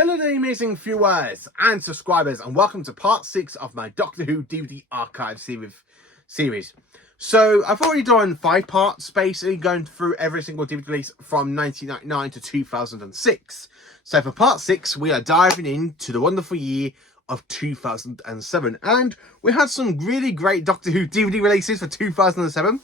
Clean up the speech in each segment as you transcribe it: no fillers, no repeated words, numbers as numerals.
Hello there, amazing viewers and subscribers, and welcome to part 6 of my Doctor Who DVD archive series. So I've already done 5 parts, basically going through every single DVD release from 1999 to 2006. So for part 6, we are diving into the wonderful year of 2007, and we had some really great Doctor Who DVD releases for 2007.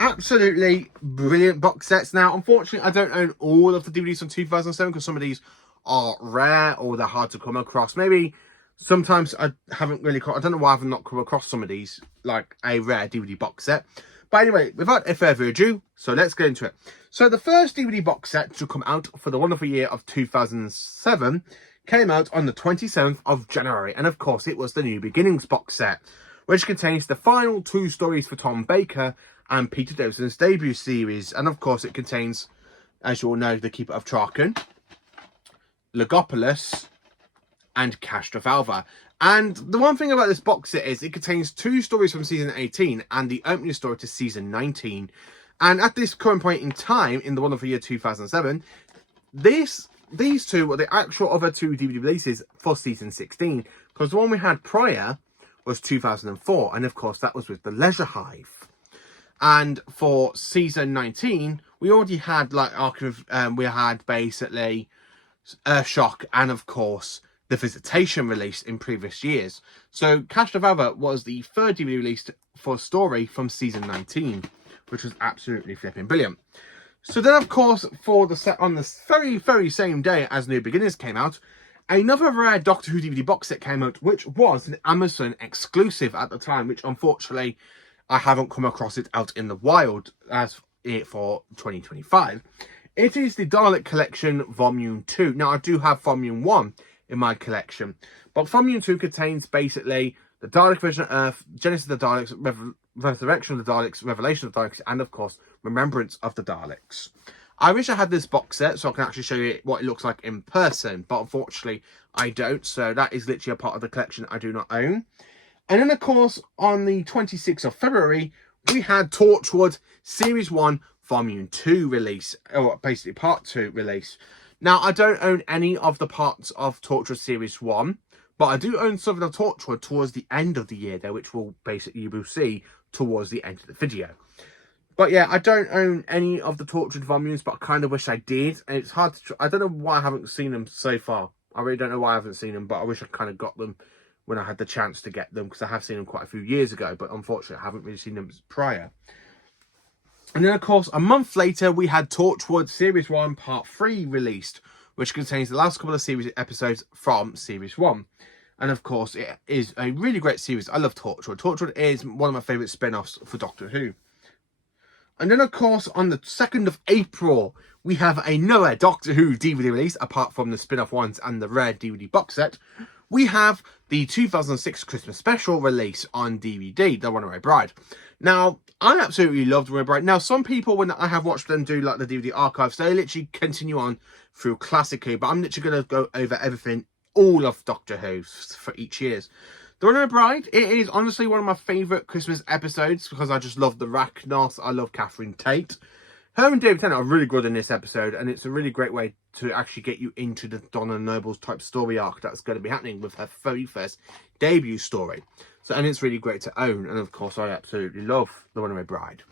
Absolutely brilliant box sets. Now, unfortunately, I don't own all of the DVDs from 2007 because some of these are rare or they're hard to come across. Maybe sometimes I haven't really I don't know why I've not come across some of these, like a rare DVD box set. But anyway, without further ado, so let's get into it. So the first DVD box set to come out for the wonderful year of 2007 came out on the 27th of January. And of course, it was the New Beginnings box set, which contains the final 2 stories for Tom Baker and Peter Davison's debut series. And of course, it contains, as you all know, the Keeper of Traken, Logopolis, and Castrovalva. And the one thing about this box set is it contains 2 stories from season 18 and the opening story to season 19. And at this current point in time, in the wonderful year 2007, these 2 were the actual other 2 DVD releases for season 16, because the one we had prior was 2004, and of course that was with the Leisure Hive. And for season 19, we already had like we had basically Earthshock and of course the Visitation released in previous years. So Castrovalva was the 3rd DVD released for a story from season 19, which was absolutely flipping brilliant. So then of course for the set on this very same day as New Beginnings came out, another rare Doctor Who DVD box set came out, which was an Amazon exclusive at the time, which unfortunately I haven't come across it out in the wild as it for 2025. It is the Dalek Collection Volume 2. Now, I do have Volume 1 in my collection, but Volume 2 contains basically the Dalek Vision of Earth, Genesis of the Daleks, Resurrection of the Daleks, Revelation of the Daleks, and of course, Remembrance of the Daleks. I wish I had this box set so I can actually show you what it looks like in person, but unfortunately, I don't, so that is literally a part of the collection I do not own. And then, of course, on the 26th of February, we had Torchwood Series 1 Volume 2 release, or basically Part 2 release. Now, I don't own any of the parts of Torchwood Series 1, but I do own some of the Torchwood towards the end of the year, though, which will basically you will see towards the end of the video. But yeah, I don't own any of the Torchwood volumes, but I kind of wish I did. And it's hard to... I don't know why I haven't seen them so far. I really don't know why I haven't seen them, but I wish I kind of got them when I had the chance to get them, because I have seen them quite a few years ago, but unfortunately I haven't really seen them prior. And then, of course, a month later, we had Torchwood Series 1 Part 3 released, which contains the last couple of series episodes from Series 1. And, of course, it is a really great series. I love Torchwood. Torchwood is one of my favourite spin-offs for Doctor Who. And then, of course, on the 2nd of April, we have another Doctor Who DVD release, apart from the spin-off ones and the rare DVD box set. We have the 2006 Christmas special release on DVD, The Runaway Bride. Now, I absolutely loved Runaway Bride. Now, some people, when I have watched them do like the DVD archives, they literally continue on through Classic Who, but I'm literally going to go over everything, all of Doctor Who for each year. The Runaway Bride, it is honestly one of my favourite Christmas episodes because I just love the Rachnos, I love Catherine Tate. Her and David Tennant are really good in this episode, and it's a really great way to actually get you into the Donna Nobles type story arc that's going to be happening with her very first debut story. So, and it's really great to own, and of course I absolutely love The Runaway Bride.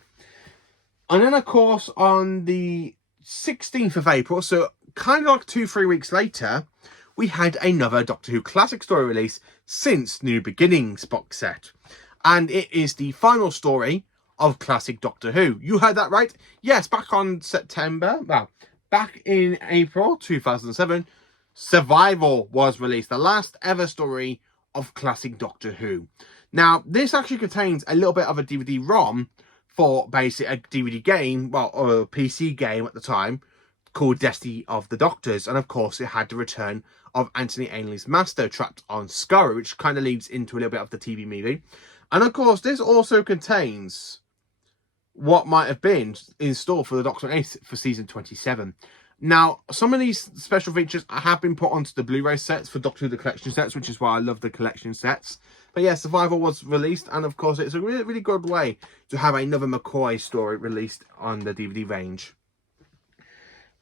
And then of course on the 16th of April, so kind of like 2-3 weeks later, we had another Doctor Who classic story release since New Beginnings box set. And it is the final story of classic Doctor Who. You heard that right. Yes, back on back in April 2007, Survival was released, the last ever story of classic Doctor Who. Now, this actually contains a little bit of a DVD-ROM for basically a DVD game, well, or a PC game at the time, called Destiny of the Doctors. And of course, it had the return of Anthony Ainley's Master trapped on Skaro, which kind of leads into a little bit of the TV movie. And of course, this also contains what might have been in store for the Doctor Ace for season 27. Now, some of these special features have been put onto the Blu-ray sets for Doctor Who the collection sets, which is why I love the collection sets. But yeah, Survival was released, and of course, it's a really good way to have another McCoy story released on the DVD range.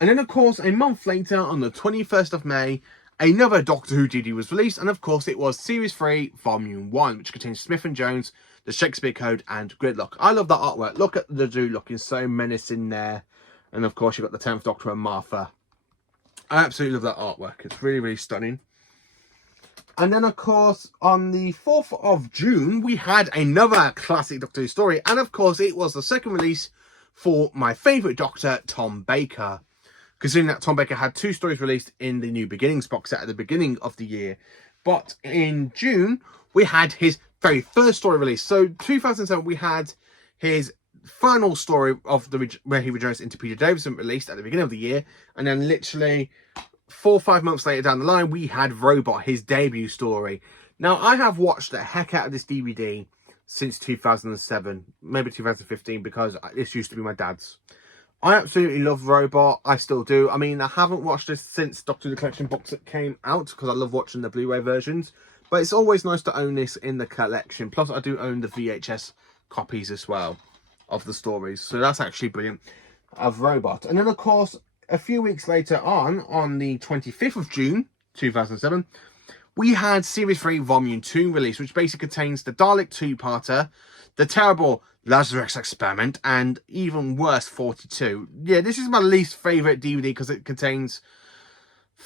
And then, of course, a month later, on the 21st of May, another Doctor Who DVD was released, and of course it was Series 3, Volume 1, which contains Smith and Jones, the Shakespeare Code, and Gridlock. I love that artwork. Look at the dude looking so menacing there. And of course you've got the 10th Doctor and Martha. I absolutely love that artwork. It's really, really stunning. And then, of course, on the 4th of June, we had another classic Doctor Who story. And, of course, it was the second release for my favourite Doctor, Tom Baker. Considering that Tom Baker had 2 stories released in the New Beginnings box set at the beginning of the year. But in June, we had his very first story released. So, 2007, we had his final story of where he rejoins into Peter Davison released at the beginning of the year. And then literally 4 or 5 months later down the line, we had Robot, his debut story. Now, I have watched the heck out of this DVD since 2007, maybe 2015, because this used to be my dad's. I absolutely love Robot. I still do. I mean, I haven't watched this since Doctor Who The Collection box set came out, because I love watching the Blu-ray versions. But it's always nice to own this in the collection. Plus, I do own the VHS copies as well of the stories. So that's actually brilliant of Robot. And then, of course, a few weeks later on the 25th of June, 2007, we had Series 3, Volume 2 released, which basically contains the Dalek 2-parter, the terrible Lazarus Experiment, and even worse, 42. Yeah, this is my least favourite DVD because it contains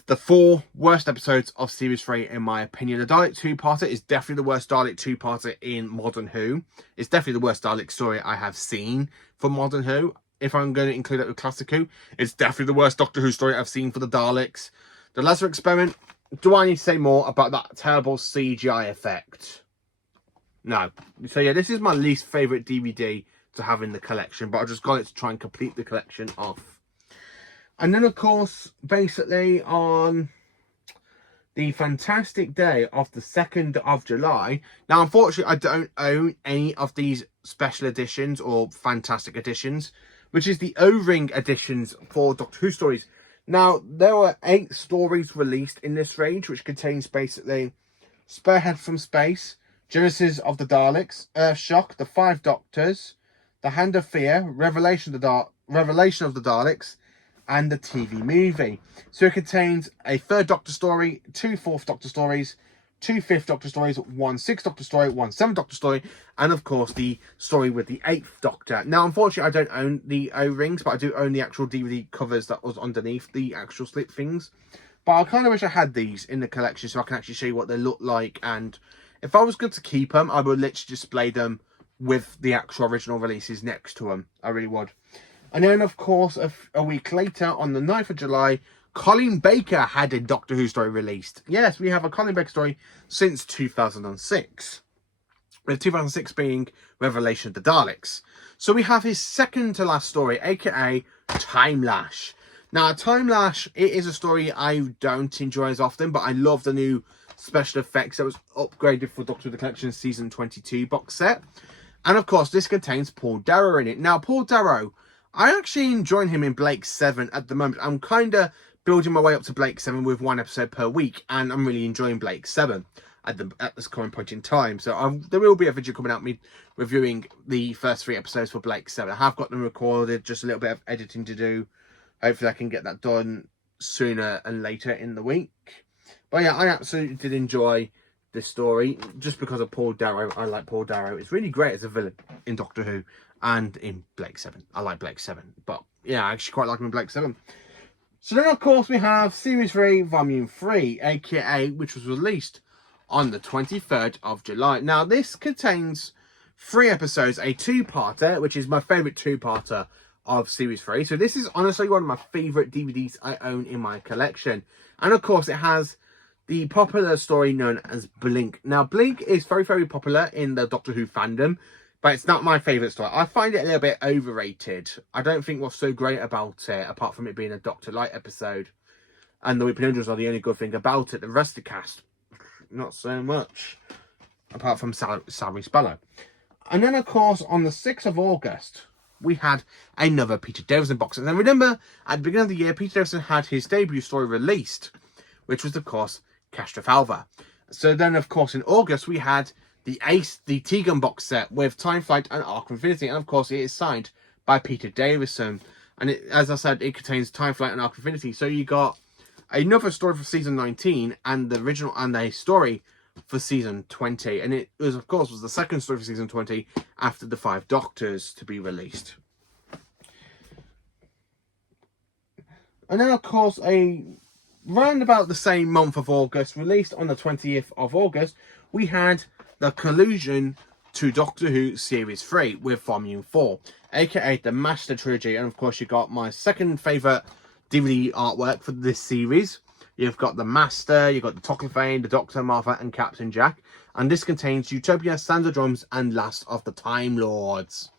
the 4 worst episodes of Series 3, in my opinion. The Dalek 2-parter is definitely the worst Dalek 2-parter in Modern Who. It's definitely the worst Dalek story I have seen for Modern Who. If I'm going to include that with Classic Who, it's definitely the worst Doctor Who story I've seen for the Daleks. The Lazarus Experiment, do I need to say more about that terrible CGI effect? No. So yeah, this is my least favourite DVD to have in the collection, but I just got it to try and complete the collection off. And then, of course, basically on the fantastic day of the 2nd of July. Now, unfortunately, I don't own any of these special editions or fantastic editions, which is the O-Ring editions for Doctor Who stories. Now, there were 8 stories released in this range, which contains basically Spearhead from Space, Genesis of the Daleks, Earthshock, The 5 Doctors, The Hand of Fear, Revelation of the Daleks, and the TV movie. So it contains a 3rd Doctor story, 2 4th Doctor stories, 2 5th Doctor stories, 1 6th Doctor story, 1 7th Doctor story, and of course the story with the 8th Doctor. Now, unfortunately, I don't own the O-rings, but I do own the actual DVD covers that was underneath the actual slip things. But I kind of wish I had these in the collection so I can actually show you what they look like. And if I was good to keep them, I would literally display them with the actual original releases next to them. I really would. And then, of course, a week later, on the 9th of July, Colin Baker had a Doctor Who story released. Yes, we have a Colin Baker story since 2006. With 2006 being Revelation of the Daleks. So we have his second to last story, aka Time Lash. Now, Time Lash, it is a story I don't enjoy as often, but I love the new special effects that was upgraded for Doctor Who The Collection Season 22 box set. And, of course, this contains Paul Darrow in it. Now, Paul Darrow, I actually enjoy him in Blake 7 at the moment. I'm kind of building my way up to Blake 7 with 1 episode per week, and I'm really enjoying Blake 7 at this current point in time. So there will be a video coming out, me reviewing the first 3 episodes for Blake 7. I have got them recorded, just a little bit of editing to do. Hopefully I can get that done sooner and later in the week. But yeah, I absolutely did enjoy this story, just because of Paul Darrow. I like Paul Darrow. It's really great as a villain in Doctor Who and in Blake 7. I like Blake 7, but yeah, I actually quite like him in Blake 7. So then, of course, we have Series 3, Volume 3, aka, which was released on the 23rd of July. Now, this contains 3 episodes, a 2-parter, which is my favourite 2-parter of Series 3. So this is honestly one of my favourite DVDs I own in my collection. And, of course, it has the popular story known as Blink. Now, Blink is very, very popular in the Doctor Who fandom, but it's not my favourite story. I find it a little bit overrated. I don't think what's so great about it, apart from it being a Doctor Light episode, and the Weeping Angels are the only good thing about it. The rest of the cast, not so much, apart from Sari Spello. And then, of course, on the 6th of August, we had another Peter Davison box. And then remember, at the beginning of the year, Peter Davison had his debut story released, which was, of course, Castrofalva. So then, of course, in August, we had the T-Gun box set with Time Flight and Arc of Infinity. And, of course, it is signed by Peter Davison. And as I said, it contains Time Flight and Arc of Infinity. So you got another story for season 19 and the original and a story for season 20. And it was, of course, was the second story for season 20 after the 5 Doctors to be released. And then, of course, round about the same month of August, released on the 20th of August, we had the conclusion to Doctor Who Series 3 with Volume 4, aka the Master Trilogy. And of course, you got my second favourite DVD artwork for this series. You've got the Master, you've got the Tocklefane, the Doctor, Martha, and Captain Jack. And this contains Utopia, Sounds of Drums, and Last of the Time Lords.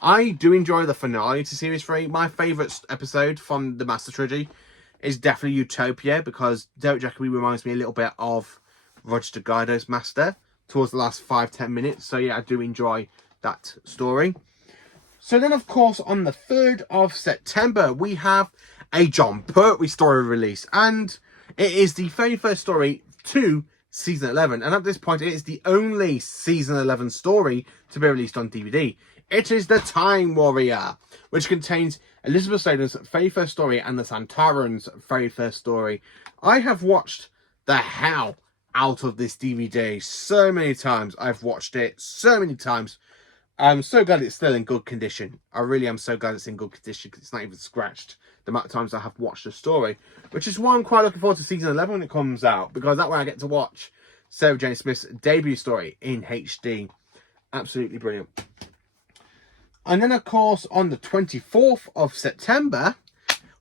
I do enjoy the finale to Series 3. My favourite episode from the Master Trilogy is definitely Utopia, because Derek Jacobi reminds me a little bit of Roger Delgado's Master towards the last 5-10 minutes. So yeah, I do enjoy that story. So then, of course, on the 3rd of September, we have a John Pertwee story release. And it is the very first story to Season 11. And at this point, it is the only Season 11 story to be released on DVD. It is The Time Warrior, which contains Elizabeth Sladen's very first story and the Santarans' very first story. I have watched the hell out of this DVD so many times. I've watched it so many times. I'm so glad it's still in good condition. I really am so glad it's in good condition, because it's not even scratched the amount of times I have watched the story. Which is why I'm quite looking forward to Season 11 when it comes out, because that way I get to watch Sarah Jane Smith's debut story in HD. Absolutely brilliant. And then, of course, on the 24th of September,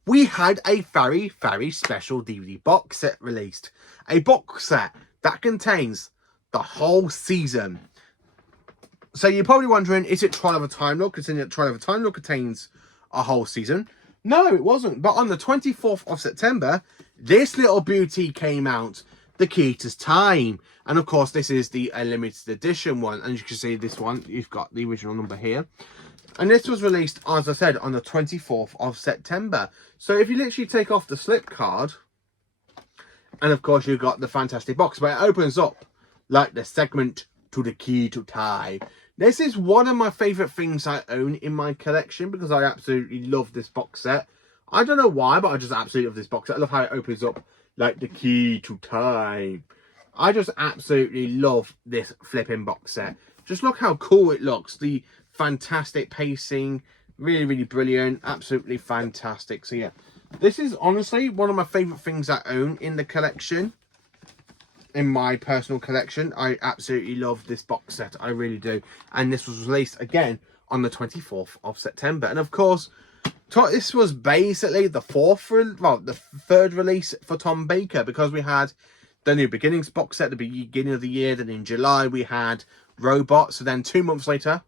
we had a very, very special DVD box set released. A box set that contains the whole season. So you're probably wondering, is it Trial of a Time Lord? Considering that Trial of a Time Lord contains a whole season. No, it wasn't. But on the 24th of September, this little beauty came out, The Key to Time. And of course, this is the limited edition one. And you can see this one, you've got the original number here. And this was released, as I said, on the 24th of September. So if you literally take off the slip card, and of course you've got the fantastic box, but it opens up like the segment to The Key to Time. This is one of my favourite things I own in my collection, because I absolutely love this box set. I don't know why, but I just absolutely love this box set. I love how it opens up like The Key to Time. I just absolutely love this flipping box set. Just look how cool it looks. The fantastic pacing, really, really brilliant, absolutely fantastic. So yeah, this is honestly one of my favourite things I own in the collection, in my personal collection. I absolutely love this box set, I really do. And this was released again on the 24th of September. And of course, this was basically the third release for Tom Baker, because we had the New Beginnings box set at the beginning of the year. Then in July we had Robot. So then 3 months later,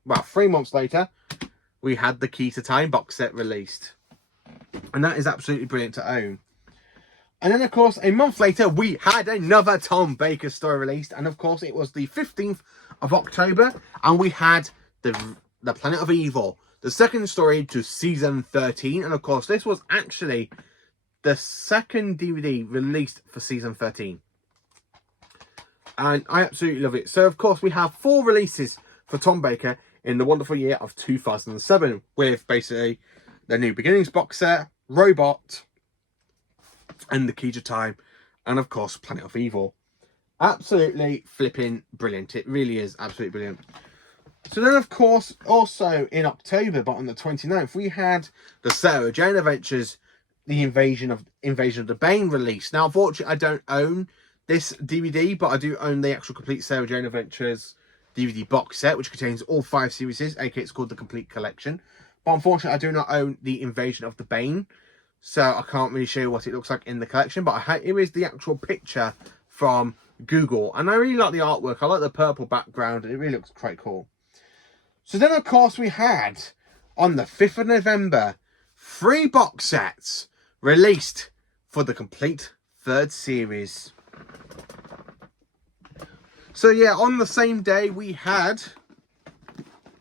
we had the Key to Time box set released. And that is absolutely brilliant to own. And then, of course, a month later, we had another Tom Baker story released. And, of course, it was the 15th of October. And we had the Planet of Evil, the second story to Season 13. And, of course, this was actually the second DVD released for Season 13. And I absolutely love it. So, of course, we have 4 releases for Tom Baker in the wonderful year of 2007. With basically the New Beginnings box set, Robot, and The Key to Time, and of course Planet of Evil. Absolutely flipping brilliant. It really is absolutely brilliant. So then, of course, also in October, but on the 29th, we had the Sarah Jane Adventures, the Invasion of the Bane release. Now, unfortunately, I don't own this DVD, but I do own the actual complete Sarah Jane Adventures DVD box set, which contains all 5 series, aka it's called the Complete Collection. But unfortunately, I do not own the Invasion of the Bane, so I can't really show you what it looks like in the collection. But here is the actual picture from Google. And I really like the artwork. I like the purple background. It really looks quite cool. So then, of course, we had, on the 5th of November, 3 box sets released for the complete 3rd series. So, yeah, on the same day, we had,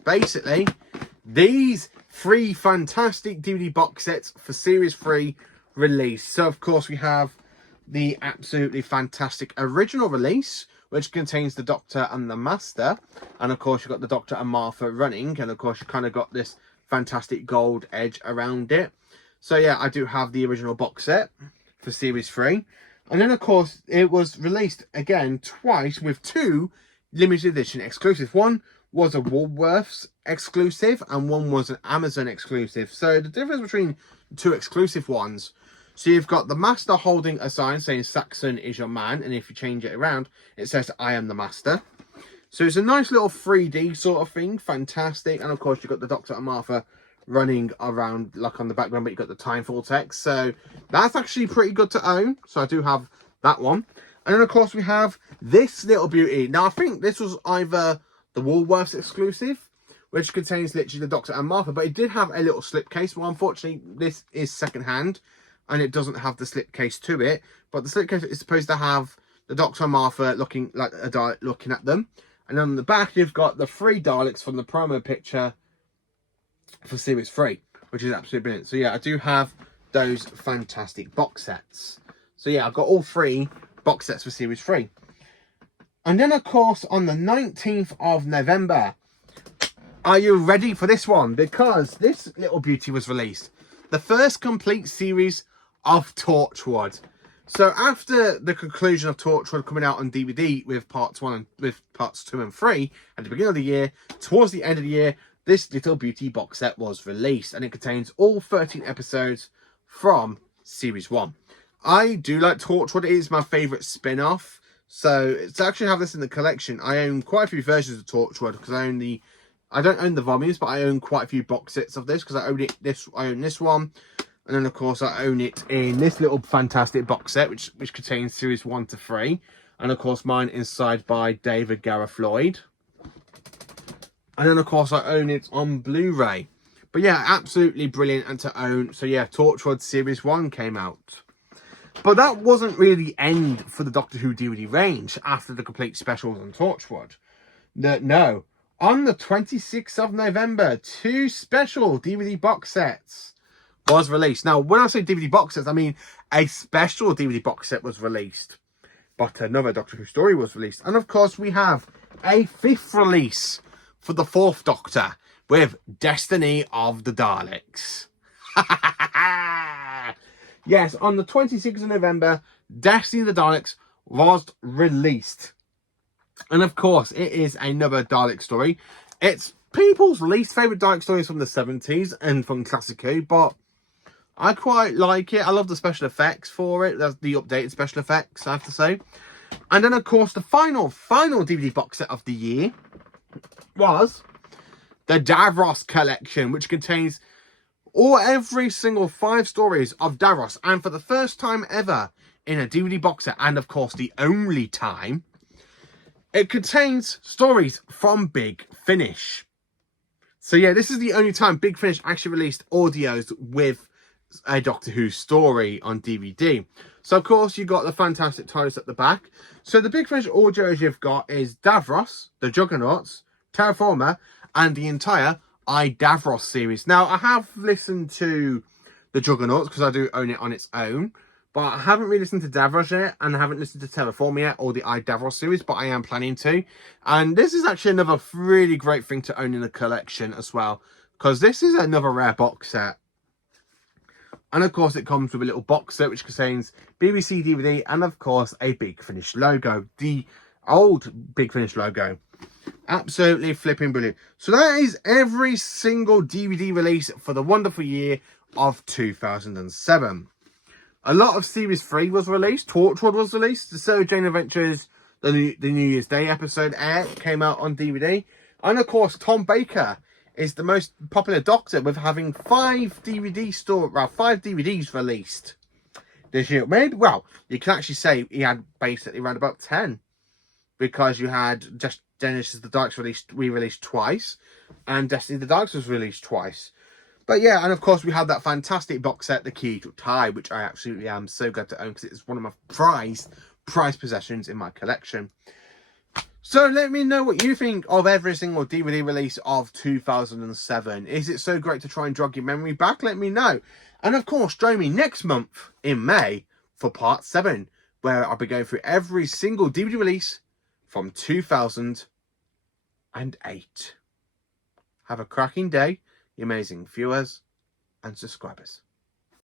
basically, these 3 fantastic DVD box sets for Series 3 release. So, of course, we have the absolutely fantastic original release, which contains the Doctor and the Master. And, of course, you've got the Doctor and Martha running. And, of course, you kind of got this fantastic gold edge around it. So, yeah, I do have the original box set. for Series 3. And then, of course, it was released again twice with 2 limited edition exclusives. One was a Woolworths exclusive and one was an Amazon exclusive. So the difference between the 2 exclusive ones, so you've got the Master holding a sign saying Saxon is your man, and if you change it around, it says I am the Master. So it's a nice little 3D sort of thing, fantastic. And of course, you've got the Doctor and Martha running around like on the background, but you've got the Time Vortex. So that's actually pretty good to own. So I do have that one. And then of course we have this little beauty. Now I think this was either the Woolworths exclusive, which contains literally the Doctor and Martha, but it did have a little slipcase. Well, unfortunately, this is secondhand and it doesn't have the slipcase to it. But the slipcase is supposed to have the Doctor and Martha looking like a Dalek looking at them. And on the back, you've got the 3 Daleks from the promo picture for Series 3, which is absolutely brilliant. So yeah, I do have those fantastic box sets. So yeah, I've got all 3 box sets for Series 3. And then, of course, on the 19th of November, are you ready for this one? Because this little beauty was released. The first complete series of Torchwood. So after the conclusion of Torchwood coming out on DVD with parts 2 and 3 at the beginning of the year, towards the end of the year, this little beauty box set was released, and it contains all 13 episodes from Series 1. I do like Torchwood. It is my favourite spin-off. So to actually have this in the collection, I own quite a few versions of Torchwood because I don't own the volumes, but I own quite a few box sets of this because I own this one. And then, of course, I own it in this little fantastic box set, which contains Series 1 to 3. And, of course, mine inside by David Gareth Lloyd. And then, of course, I own it on Blu-ray. But, yeah, absolutely brilliant and to own. So, yeah, Torchwood Series 1 came out. But that wasn't really the end for the Doctor Who DVD range after the complete specials on Torchwood. No. On the 26th of November, 2 special DVD box sets was released. Now, when I say DVD box sets, I mean a special DVD box set was released. But another Doctor Who story was released. And, of course, we have a 5th release for the 4th Doctor with Destiny of the Daleks. Yes, on the 26th of November, Destiny of the Daleks was released. And, of course, it is another Dalek story. It's people's least favourite Dalek stories from the 70s and from Classic Who, but I quite like it. I love the special effects for it. That's the updated special effects, I have to say. And then, of course, the final DVD box set of the year was the Davros collection, which contains every single 5 stories of Davros. And for the first time ever in a DVD box set, and, of course, the only time, it contains stories from Big Finish. So, yeah, this is the only time Big Finish actually released audios with a Doctor Who story on DVD. So, of course, you've got the fantastic titles at the back. So, the Big Finish audios you've got is Davros, the Juggernauts, Terraformer, and the entire Davros series. Now, I have listened to the Juggernauts because I do own it on its own. But I haven't really listened to Davros yet, and I haven't listened to Terraform yet, or the Davros series, but I am planning to. And this is actually another really great thing to own in a collection as well, because this is another rare box set. And of course, it comes with a little box set, which contains BBC DVD, and of course, a Big Finish logo. The old Big Finish logo. Absolutely flipping brilliant. So that is every single DVD release for the wonderful year of 2007. A lot of Series 3 was released. Torchwood was released. The Sarah Jane Adventures, the New Year's Day episode came out on DVD. And of course, Tom Baker is the most popular Doctor with having 5 DVDs released this year. Maybe, well, you can actually say he had basically around about 10. Because you had just Genesis the Daleks re-released twice. And Destiny the Daleks was released twice. But yeah, and of course we had that fantastic box set, The Key to Tie, which I absolutely am so glad to own because it's one of my prized possessions in my collection. So let me know what you think of every single DVD release of 2007. Is it so great to try and jog your memory back? Let me know. And of course, join me next month in May for part 7, where I'll be going through every single DVD release from 2008. Have a cracking day, you amazing viewers and subscribers.